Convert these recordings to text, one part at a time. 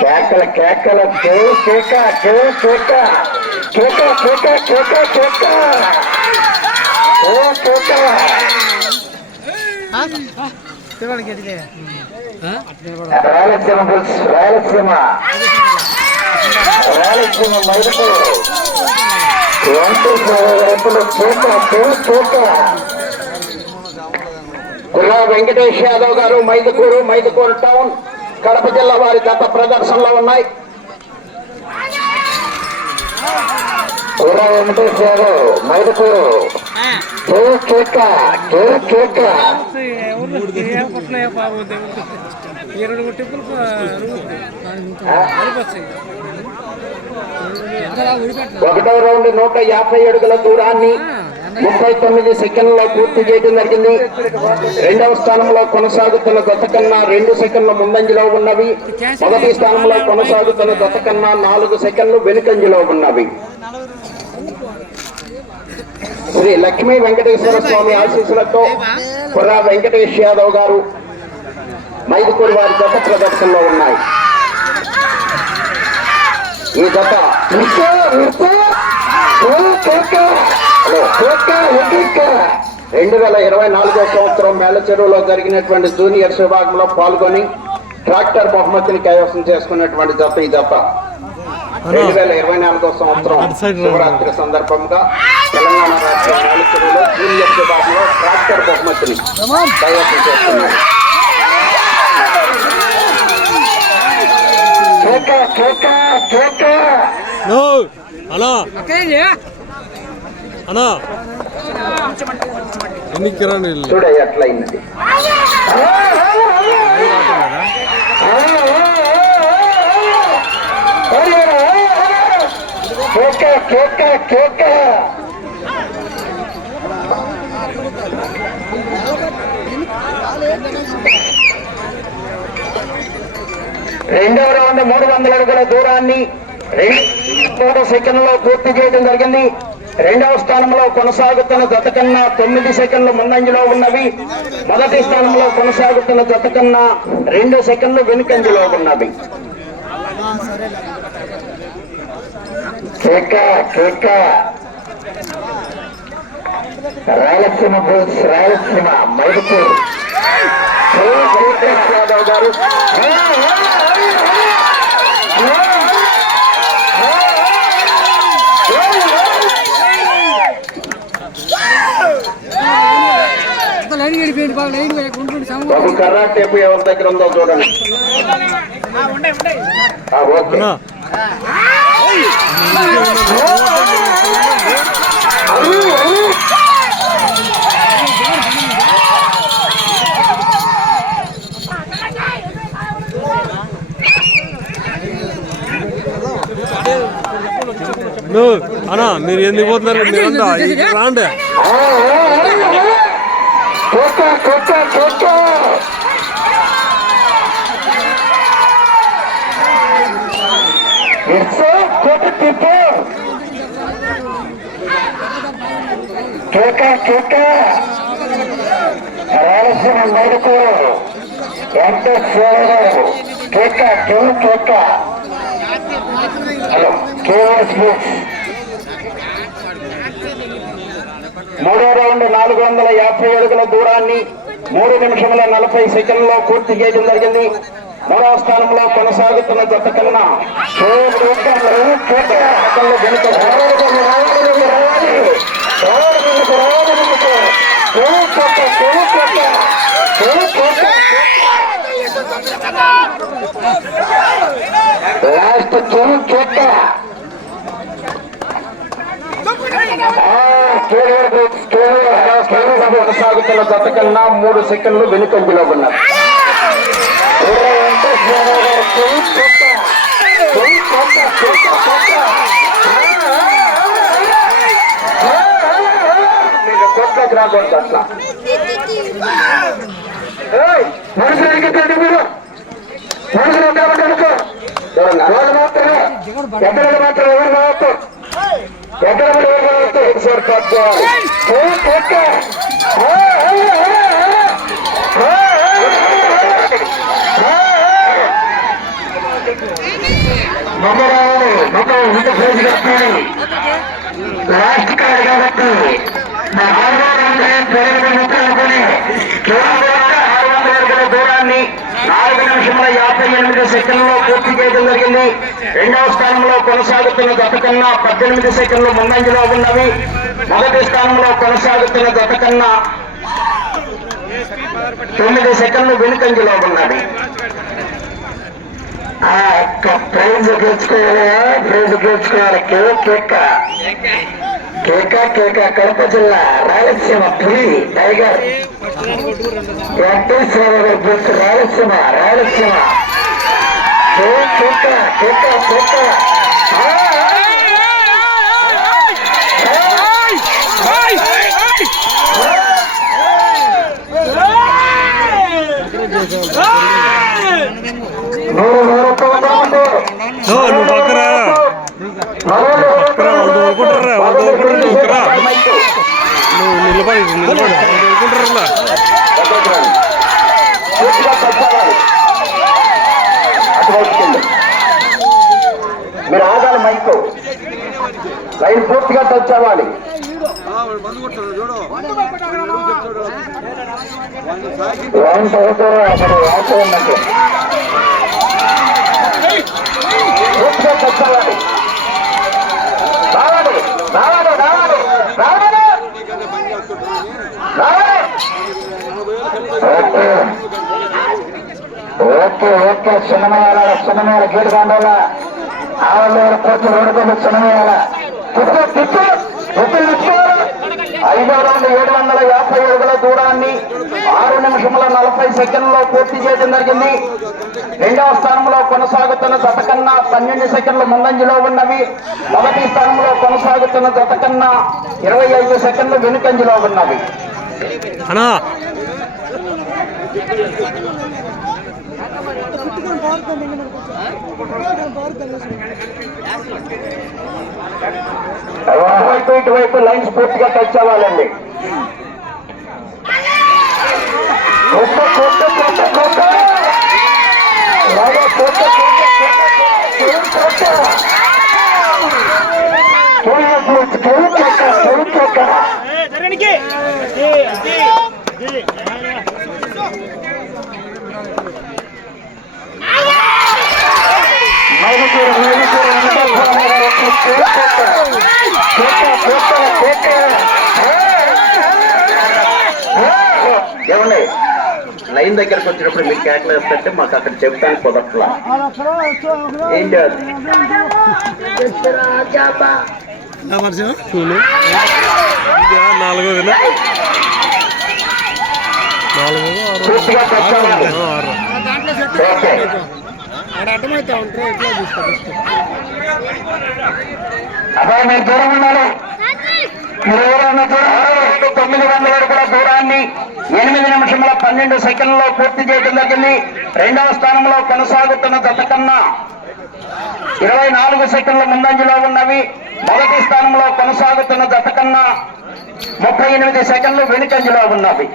కేకల కేకల కేక కేక కేక కేక కేక కేక రాయలసీమ బుల్స్ రాయలసీమ మైదుకు కుర్రా వెంకటేష్ యాదవ్ గారు మైదుకూరు టౌన్ కడప జిల్లా వారి గత ప్రదర్శనలో ఉన్నాయి. కుర్రా వెంకటేష్ యాదవ్ మైదుకూరు ఒకటో రౌండ్ 150 అడుగుల దూరాన్ని 39 సెకండ్లలో పూర్తి చేయడం జరిగింది. రెండవ స్థానంలో కొనసాగుతున్న జత కన్నా 2 సెకండ్ల ముందంజలో ఉన్నవి. మొదటి స్థానంలో కొనసాగుతున్న జత కన్నా 4 సెకండ్లు వెనుకంజలో ఉన్నవి. శ్రీ లక్ష్మీ వెంకటేశ్వర స్వామి ఆశీస్సులతో కుర్రా వెంకటేష్ యాదవ్ గారు మైదుకూరు వారి జత ప్రదర్శనలో ఉన్నాయి. ఈ జత 2024 సంవత్సరం మేళ చెరువులో జరిగినటువంటి జూనియర్స్ విభాగంలో పాల్గొని ట్రాక్టర్ బహుమతిని కైవసం చేసుకున్నటువంటి జత ఈ జత 2024 సంవత్సరం శివరాత్రి సందర్భంగా తెలంగాణ రాష్ట్ర మేళ చెరువులో జూనియర్స్ విభాగంలో ట్రాక్టర్ బహుమతిని కైవసం చేసుకున్నారు. చూడ ఎట్లయింది రెండవ రౌండ్ 300 అడుగుల దూరాన్ని 3 సెకండ్లలో పూర్తి చేయడం జరిగింది. రెండవ స్థానంలో కొనసాగుతున్న జత కన్నా 9 సెకండ్లు ముందంజలో ఉన్నవి. మొదటి స్థానంలో కొనసాగుతున్న జత కన్నా 2 సెకండ్లు వెనుకంజలో ఉన్నవి. రాయలసీమ బుల్స్ రాయలసీమ మైదుకూరు యాదవ్ గారు కర్రా టేపు ఎవరి దగ్గర ఉందో చూడండి. అన్నా మీరు ఎందుకు పోతున్నారు? మీరంతా రాండి. రాయలసీమ మైదుకూరు మూడో రౌండ్ 450 అడుగుల దూరాన్ని 3 నిమిషముల 40 సెకండ్లలో పూర్తి చేయడం జరిగింది. మూడవ స్థానంలో కొనసాగుతున్న జత కన్నా లాస్ట్ కొనసాగుతున్న జత కన్నా 3 సెకండ్లు వెనుకంజలో ఉన్నారు. కొట్లకి రాకూడదు అట్లా మనుషులు మీరు మనుషులు మాత్రమే ఎక్కడ మాత్రం ఎవరు కావచ్చు, ఎక్కడ ఎవరు కావచ్చు సార్ కట్ చేయాలి. లాస్ట్ కార్డు కాబట్టి 600 అడుగుల దూరాన్ని 4 నిమిషముల 58 సెకండ్లలో పూర్తి చేయడం జరిగింది. రెండవ స్థానంలో కొనసాగుతున్న జత కన్నా 18 సెకండ్లు ముందంజలో ఉన్నవి. మొదటి స్థానంలో కొనసాగుతున్న జత కన్నా 9 సెకండ్లు వెనుకంజలో ఉన్నది. ప్రైజ్ గెలుచుకోవాలి. కేక కడప జిల్లా రాయలసీమ పులి టైగర్ వెంకటేశ్వర రాయలసీమ నువ్వు పక్కరా నువ్వు నిలబడి దొరుకుంటారా. మీరు ఆగాలి, మైకు లైన్ పూర్తిగా టచ్ అవ్వాలి. లైన్ చదువుతారు అక్కడ వాసన ఉన్నట్టు పూర్తిగా టచ్ అవ్వాలి. రావాలి రావాలి రావాలి రావాలి రావాలి. ఓకే చిన్నమేయాల గేటు కాండాల ఆవిడ కోట్లు రోడ్డు చిన్నమేయాల తిప్పు 5వ రౌండ్ 750 అడుగుల దూరాన్ని 6 నిమిషముల 40 సెకండ్లలో పూర్తి చేయడం జరిగింది. రెండవ స్థానంలో కొనసాగుతున్న జత కన్నా 12 సెకండ్లు ముందంజలో ఉన్నవి. మొదటి స్థానంలో కొనసాగుతున్న జత కన్నా 25 సెకండ్లు వెనుకంజలో ఉన్నవి. ఇటువైపు లైన్స్ పూర్తిగా టచ్ అవ్వాలండి. ఏమండి లైన్ దగ్గరకు వచ్చినప్పుడు మీరు కేకలు వేస్తుంటే మాకు అక్కడ చెప్తాను కుదరట్లా. ఏం చేయాలి? అబ్బాయి మీరు దూరం ఉన్నారు. 900 అడుగుల దూరాన్ని 8 నిమిషముల 12 సెకండ్లలో పూర్తి చేయడం జరిగింది. రెండవ స్థానంలో కొనసాగుతున్న జత కన్నా 24 సెకండ్ల ముందంజలో ఉన్నవి. మొదటి స్థానంలో కొనసాగుతున్న జత కన్నా 38 సెకండ్లు వెనుకంజలో ఉన్నవి.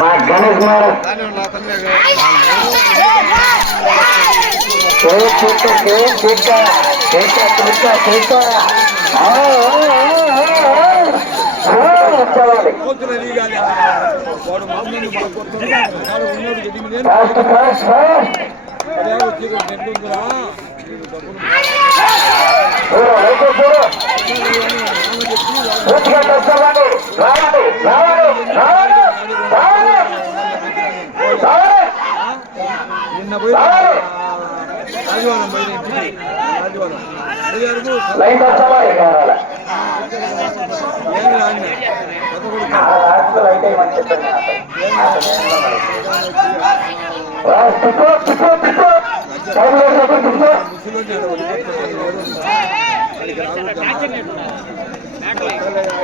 మా గణేష్ లైన్ వచ్చావా ఎగారాల లైట్ అయ్యమని చెప్పండి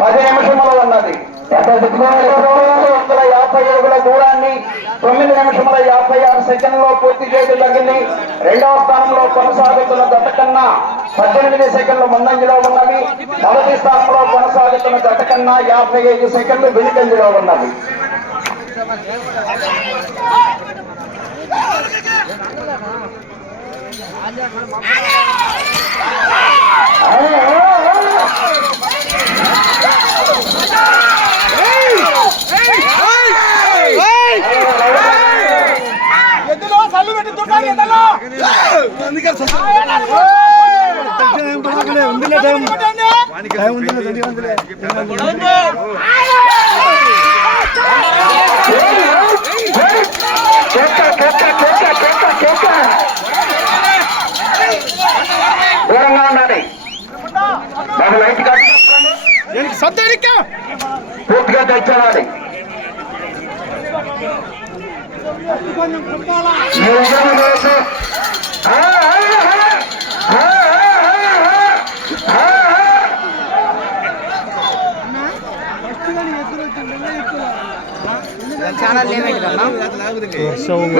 పది నిమిషములు ఉన్నది 150 దూరాన్ని 9 నిమిషముల 56 సెకండ్లో పూర్తి చేయడం జరిగింది. రెండవ స్థానంలో కొనసాగుతున్న జత కన్నా 18 సెకండ్లు ముందంజలో ఉన్నది. మొదటి స్థానంలో కొనసాగుతున్న జత కన్నా 55 సెకండ్లు వెనుకంజలో ఉన్నది. దూరంగా ఉండాలి. లైట్ పూర్తిగా తెచ్చాలి.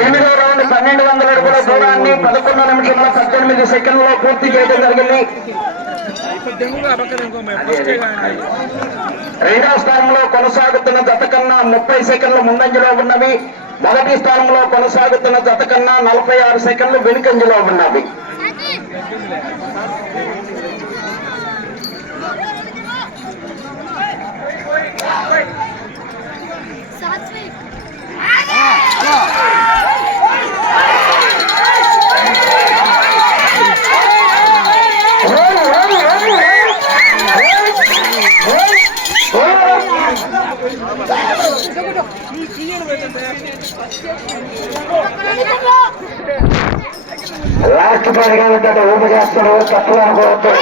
ఎనిమిదో రౌండ్ 1200 అడుగుల దూరాన్ని 11 నిమిషముల 18 సెకండ్లో పూర్తి చేయడం జరిగింది. రెండవ స్థానంలో కొనసాగుతున్న జత కన్నా 30 సెకండ్లు ముందంజలో ఉన్నవి. మొదటి స్థానంలో కొనసాగుతున్న జత కన్నా 46 సెకండ్లు వెనుకంజలో ఉన్నవి. లాస్ట్ 10 గంటల ఊపు చేస్తారు. తక్కువ అనుకోవద్దు.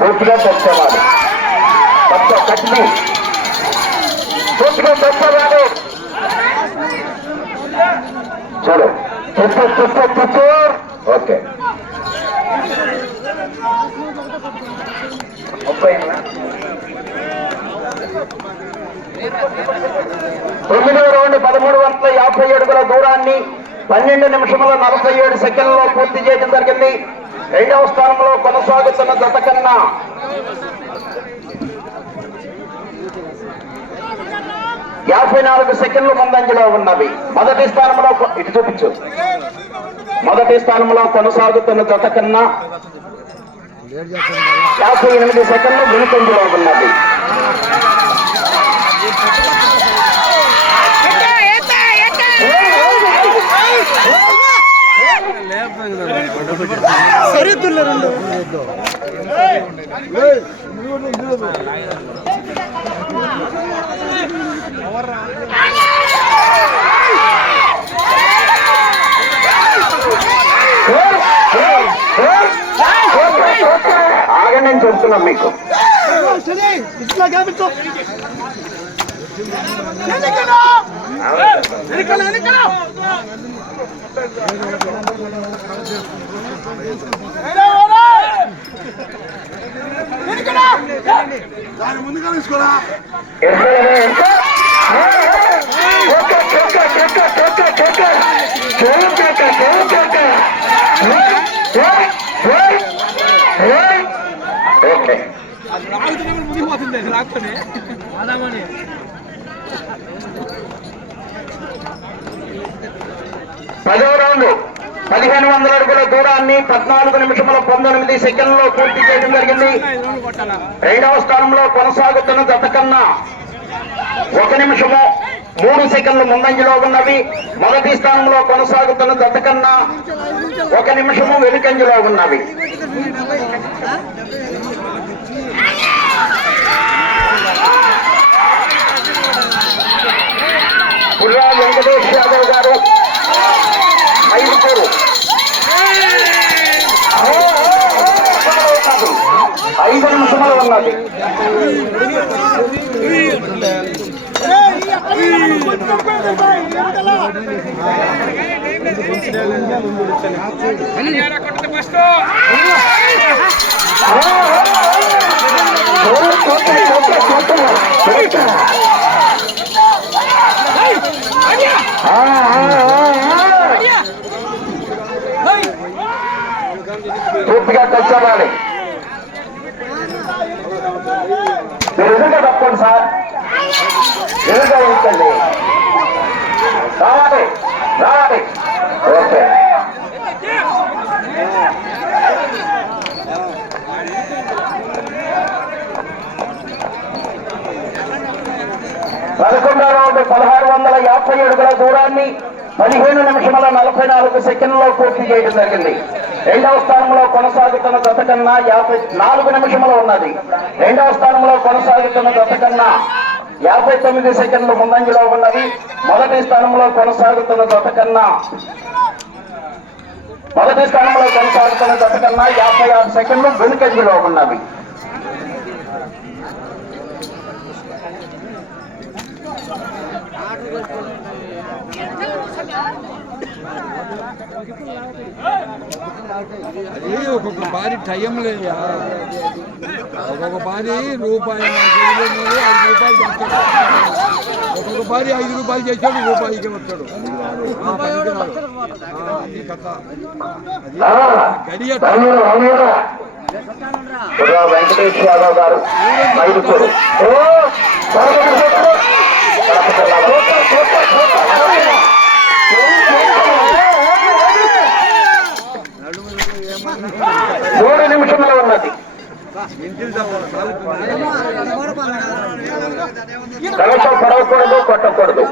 పూర్తిగా తెచ్చేవాడు కట్టి పూర్తిగా తెచ్చేవాడు. చూడు చెప్పు ఓకే 9వ రౌండ్ 1350 అడుగుల దూరాన్ని 12 నిమిషముల 47 సెకండ్లో పూర్తి చేయడం జరిగింది. రెండవ స్థానంలో కొనసాగుతున్న జత కన్నా 54 సెకండ్లు ముందంజలో ఉన్నవి. మొదటి స్థానంలో ఇటు చూపించు. మొదటి స్థానంలో కొనసాగుతున్న జత కన్నా 58 సెకండ్లు వెనుకంజలో ఉన్నది. సరిద్దులే రెండు ఆగండి నేను చెప్తున్నాం మీకు. ముందుగా తీసుకోరా ముగిపోతుంది రాకపోతే 10వ రౌండ్ 1500 అడుగుల దూరాన్ని 14 నిమిషముల 19 సెకండ్లో పూర్తి చేయడం జరిగింది. రెండవ స్థానంలో కొనసాగుతున్న జత కన్నా 1 నిమిషము 3 సెకండ్లు ముందంజలో ఉన్నవి. మొదటి స్థానంలో కొనసాగుతున్న జత కన్నా 1 నిమిషము వెనుకంజలో ఉన్నవి. పుల్లా వెంకటేష్ యాదవ్ గారు 5 పేరు 5 నిమిషములు ఉన్నది. పూర్తిగా తెచ్చాలి. మీరు ఎదురుగా తప్పండి సార్, ఎదురుగా ఉంచండి. రావాలి రావాలి. ఓకే. పదకొండవ రౌండ్ 1650 అడుగుల దూరాన్ని 15 నిమిషముల 44 సెకండ్లలో పూర్తి చేయడం జరిగింది. రెండవ స్థానంలో కొనసాగుతున్న జత కన్నా 54 నిమిషములు ఉన్నది. రెండవ స్థానంలో కొనసాగుతున్న జత కన్నా 59 సెకండ్లు ముందంజలో ఉన్నది. మొదటి స్థానంలో కొనసాగుతున్న జత కన్నా 56 సెకండ్లు వెనుకంజలో ఉన్నవి. అది ఒక్కొక్క బారి టైం లేదా, ఒక్కొక్క బారి రూపాయి 5 రూపాయలు చేస్తాడు, ఒక్కొక్క బారి 5 రూపాయలు చేసాడు రూపాయికి వస్తాడు. ఈ కథ గడియ వెంకటేష్ యాదవ్ గారు 5 పేరు. మూడు నిమిషంలో ఉన్నది. కలతో పడవకూడదు, కొట్టకూడదు.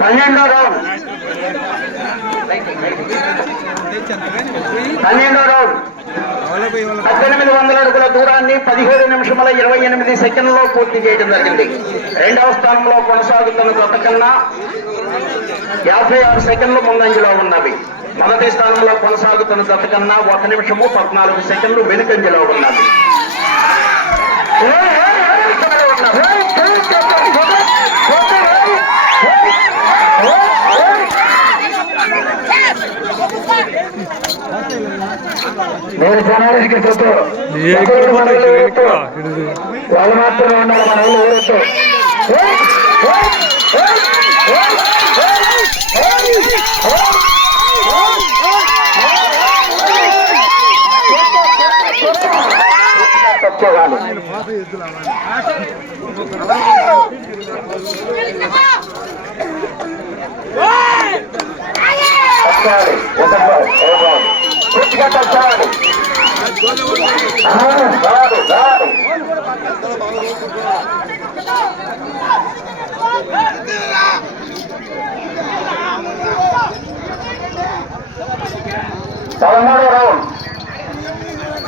పన్నెండో రౌండ్ 1800 అడుగుల దూరాన్ని 17 నిమిషముల 28 సెకండ్లలో పూర్తి చేయడం జరిగింది. రెండవ స్థానంలో కొనసాగుతున్న జత కన్నా 56 సెకండ్లు ముందంజలో ఉన్నవి. మొదటి స్థానంలో కొనసాగుతున్న జత కన్నా 1 నిమిషము 14 సెకండ్లు వెనుకంజలో ఉన్నవి. నేను జనానికి చెప్పు వాళ్ళు మాత్రమే ఉండాలి, మన వాళ్ళు ఊరొచ్చు. తప్పగాలి పూర్తిగా తప్పాలి. పదమూడవ రౌండ్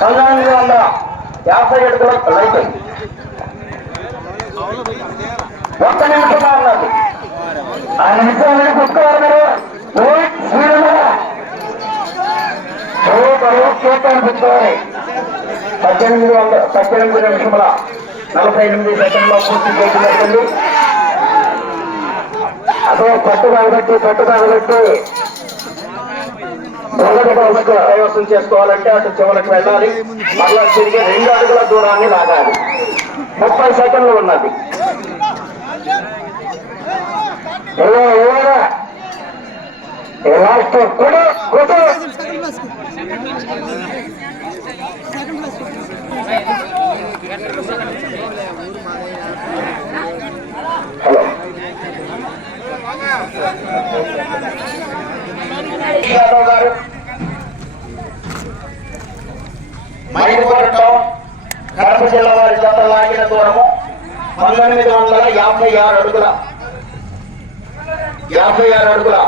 1950 అడుగుల లైట్ 1 నిమిషంలో ఉన్నది. ఆ నిమిషం కుట్టుకోవాలి. పెట్టుకోవాలి. 18 నిమిషముల 48 సెకండ్లో పూర్తి చేయడం జరిగింది. అదే పట్టు కాబట్టి కైవసం చేసుకోవాలంటే అటు చివరికి వెళ్ళాలి, మళ్ళా తిరిగి 2 అడుగుల దూరాన్ని లాగాలి. 30 సెకండ్లు ఉన్నది. లాస్ట్ కొడు కొడు హలో యాదవ్ గారు మైదుపూర్ టౌన్ కడప జిల్లా వారి జత లాగిన దూరము 1956 అడుగుల 56 అడుగుల